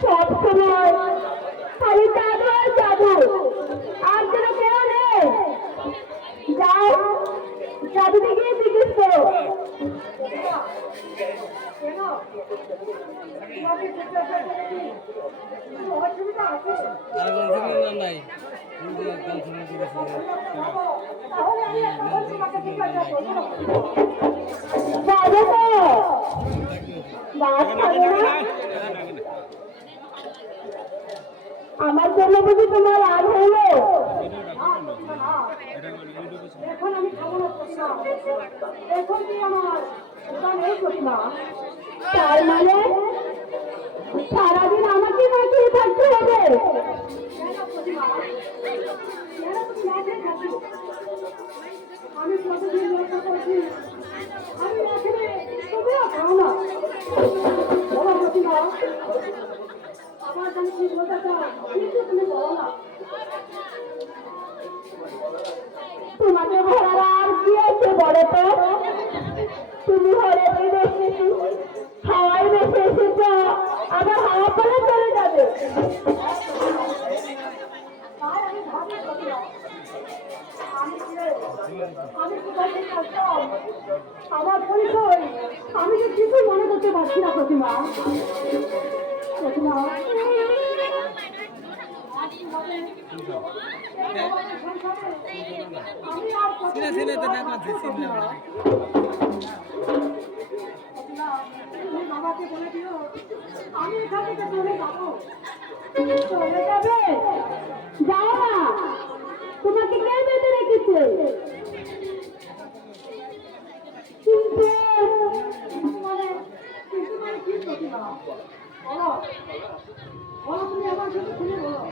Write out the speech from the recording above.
সব সময় খালি জাদু আর জাদু, আর যেন কেউ নেই। যাও, জাদুতে গিয়ে জিজ্ঞেস করো। আমার জন্য বুঝি তোমার রাগ হইল? এখন আমি খাবো না, এখন কি আমার তার মানে সারাদিন আমাকে না খেয়ে থাকতে হবে? আমি প্রতিদিন লক্ষ্য করছি, আমি না খেলে তুমিও খাও না। বলো প্রতিমা, আমার জানি কি বলতে চাও, কিন্তু তুমি বলো না। তোমাকে ঘোরার আর কি আছে বলো তো? তুমি ঘরে বেশি হাওয়ায় বেশি এসেছ, আবার হাওয়া ফলে চলে যাবে। আমার পরিচয় আমি তো কিছু মনে করতে পারছি না প্রতিমা। প্রতিমা বাবাকে বলে দিও আমি এখান থেকে চলে যাবো। চলে যাবে? যাও না, তোমাকে কে বেঁধে রেখেছে? কিন্তু মানে কি প্রতিভা, বলো বলো, তুমি আমার সাথে খুলে বলো।